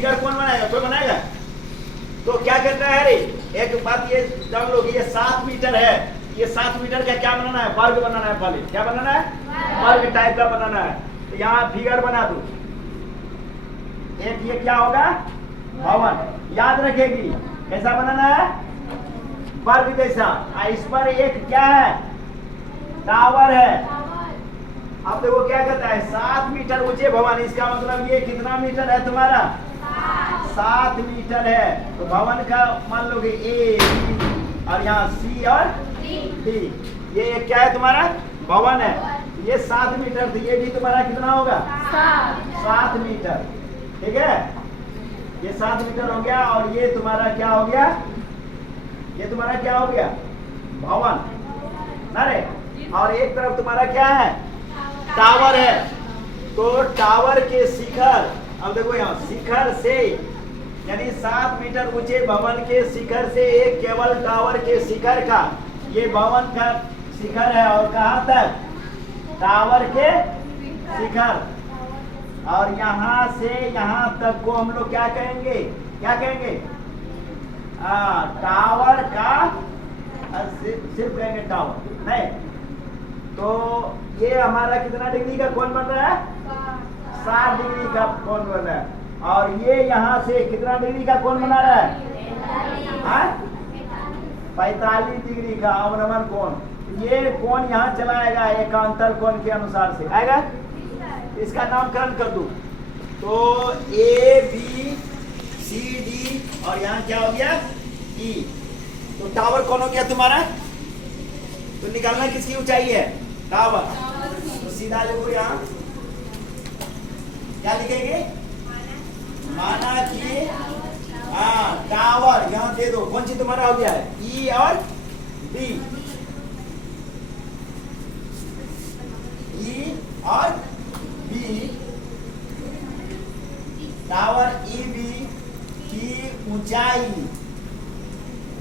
Figure कौन बनाएगा? कोई बनाएगा? तो क्या करना है रे? एक बात ये जान लो कि ये 7 मीटर है। ये 7 मीटर का क्या बनाना है? वर्ग बनाना है। पहले क्या बनाना है? वर्ग टाइप का बनाना है। तो यहाँ फिगर बना दो। एक ये क्या होगा? भवन। याद रखेगी कैसा बनाना है? वर्ग जैसा। इस पर एक क्या है? टावर है। अब देखो क्या कहता है? 7 मीटर ऊंचे भवन। इसका मतलब ये कितना मीटर है तुम्हारा? 7 मीटर है। तो भवन का मान लो कि ए और यहाँ सी और डी। ये क्या है तुम्हारा? भवन है। ये 7 मीटर। तो ये भी तुम्हारा कितना होगा? 7 मीटर। ठीक है, ये 7 मीटर हो गया। और ये तुम्हारा क्या हो गया? ये तुम्हारा क्या हो गया? भवन ना रे। और एक तरफ तुम्हारा क्या है? टावर है। तो टावर के शिखर, अब देखो यहाँ शिखर से यानी 7 मीटर ऊंचे भवन के शिखर से एक केवल टावर के शिखर का, ये भवन का शिखर है। और कहाँ तक? टावर के शिखर। और यहाँ से यहाँ तक को हम लोग क्या कहेंगे? क्या कहेंगे? टावर का, सिर्फ कहेंगे टावर नहीं। तो ये हमारा कितना डिग्री का कोण बन रहा है? 60 डिग्री का कोण बन रहा है। और ये यहाँ से कितना डिग्री का कोण बना रहा है? 45 डिग्री का अवनमन कोण। ये कोण यहाँ चलाएगा एकांतर कोण के अनुसार से आएगा। इसका नामकरण कर दो। तो ए बी सी डी और यहाँ क्या हो गया? ई। तो टावर कौन हो गया तुम्हारा? तो निकालना किसकी ऊंचाई है? टावर। तो सीधा लिखो यहाँ क्या लिखेंगे? माना कि टावर यहाँ दे दो। कौन सी तुम्हारा हो गया है? ई और डी। ई और बी। टावर ई बी की ऊंचाई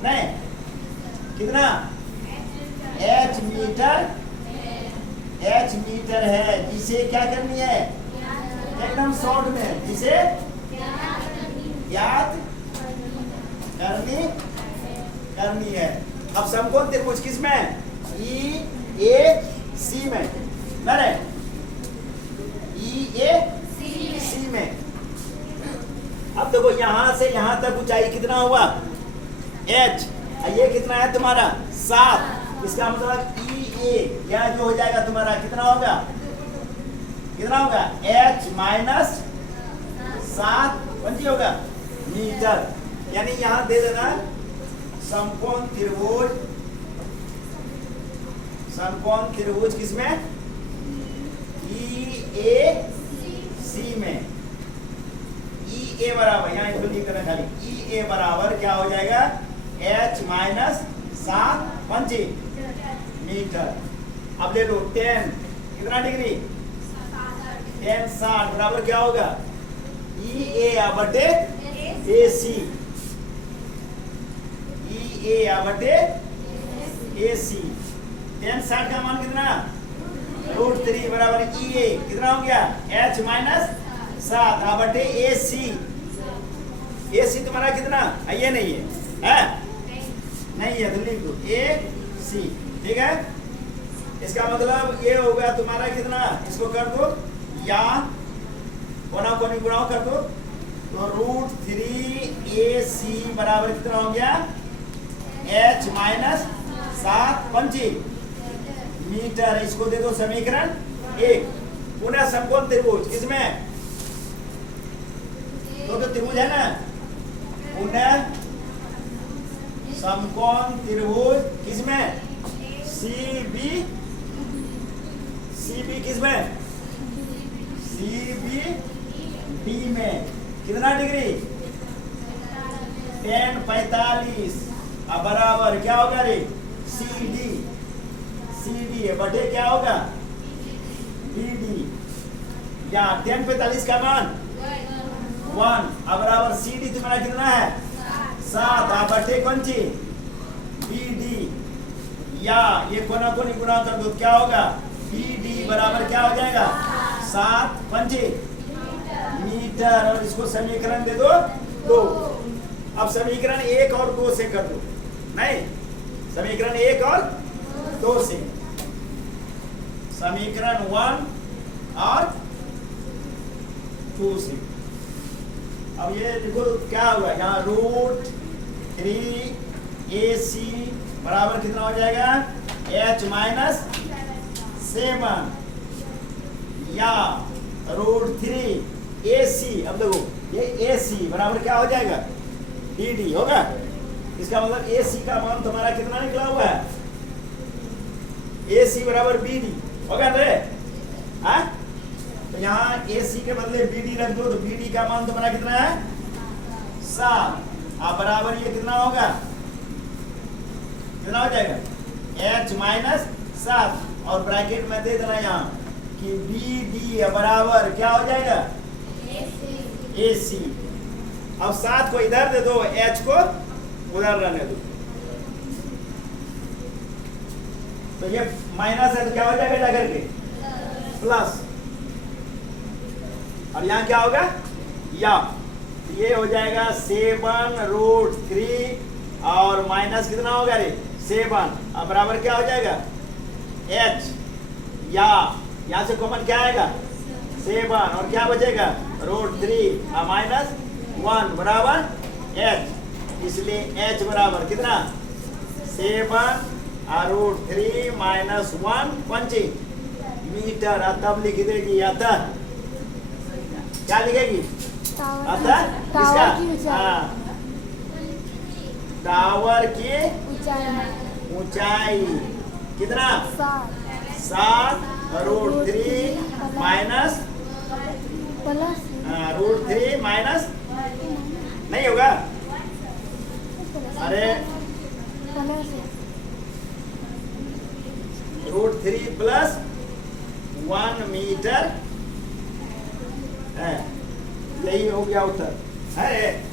नहीं कितना? h metre. h मीटर है। जिसे क्या करनी है? एकदम शॉर्ट में जिसे याद करनी है। अब समकोण त्रिभुज किस में? ई ए सी में ना रे। ई ए सी में। अब देखो यहाँ से यहाँ तक ऊंचाई कितना हुआ? h। ये कितना है तुम्हारा? 7। इसका मतलब ई ए यह जो हो जाएगा तुम्हारा कितना होगा? कितना होगा? h माइनस 7 कौन होगा? मीटर। यानी यहाँ दे देना समकोण त्रिभुज। समकोण त्रिभुज किसमें? ई ए सी में। ई ए बराबर यहाँ इसको लिख देना खाली। ई ए बराबर क्या हो जाएगा? h minus 7 metre. अब ले लो 10 कितना डिग्री? 10 60 बराबर क्या होगा? ई ए बटे ए सी। ई ए बटे ए सी। 10 60 का मान कितना? √3 बराबर ई ए कितना हो गया? h माइनस 7 बटे ए सी। ए सी तुम्हारा कितना? ये नहीं है, नहीं है तो लिख दो ए सी। ठीक है, इसका मतलब ये हो गया तुम्हारा कितना? इसको कर दो या कोना कोनी गुणा कर दो। तो √3 ए सी बराबर कितना हो गया? h minus 7 metre. इसको दे दो समीकरण 1। पुनः समकोण त्रिभुज किसमें? तो त्रिभुज है ना। पुनः समकोण त्रिभुज किसमें? सी बी किसमें? सी बी डी में। कितना डिग्री? 10 45 अब बराबर क्या होगा रे? सी डी है बटे क्या होगा? D D. या 10 45 का मान 1 अब बराबर सी डी तुम्हारा कितना है? 7 बटे कौन सी? D D. या ये कोना कोनी गुणा कर दो क्या होगा? डी डी बराबर क्या हो जाएगा? 7 मीटर। मीटर, और इसको समीकरण दे दो 2। अब समीकरण 1 और 2 से कर दो, नहीं समीकरण 1 और 2 से, समीकरण 1 और 2 से। अब ये देखो क्या हुआ, यहाँ √3AC बराबर कितना हो जाएगा, h माइनस 7 या √3AC। अब देखो ये AC बराबर क्या हो जाएगा, DD होगा। इसका मतलब AC का मान तुम्हारा कितना निकला हुआ है, AC बराबर BD होगा रे, हाँ? तो यहाँ AC के बदले BD रख दो, तो BD का मान तुम्हारा कितना है 7। अब बराबर ये कितना होगा, कितना हो जाएगा h माइनस 7, और ब्रैकेट में दे देना यहाँ कि BD बराबर क्या हो जाएगा AC। अब 7 को इधर दे दो, h को उधर रहने दो, तो ये माइनस है तो क्या हो जाएगा जाकर के प्लस, और यहाँ क्या होगा या, ये हो जाएगा 7√3 और माइनस कितना होगा रे 7, अब बराबर क्या हो जाएगा h, या यहाँ से कॉमन क्या आएगा 7, और क्या बचेगा √3 और माइनस 1 बराबर h, इसलिए h बराबर कितना 7√3 माइनस 1 पंची मीटर। तब लिख देगी आता, क्या लिखेगी आता, किसका, हाँ टावर की ऊंचाई कितना 7√3 माइनस √3 माइनस नहीं होगा, अरे √3 प्लस 1 मीटर है, यही हो गया उत्तर है।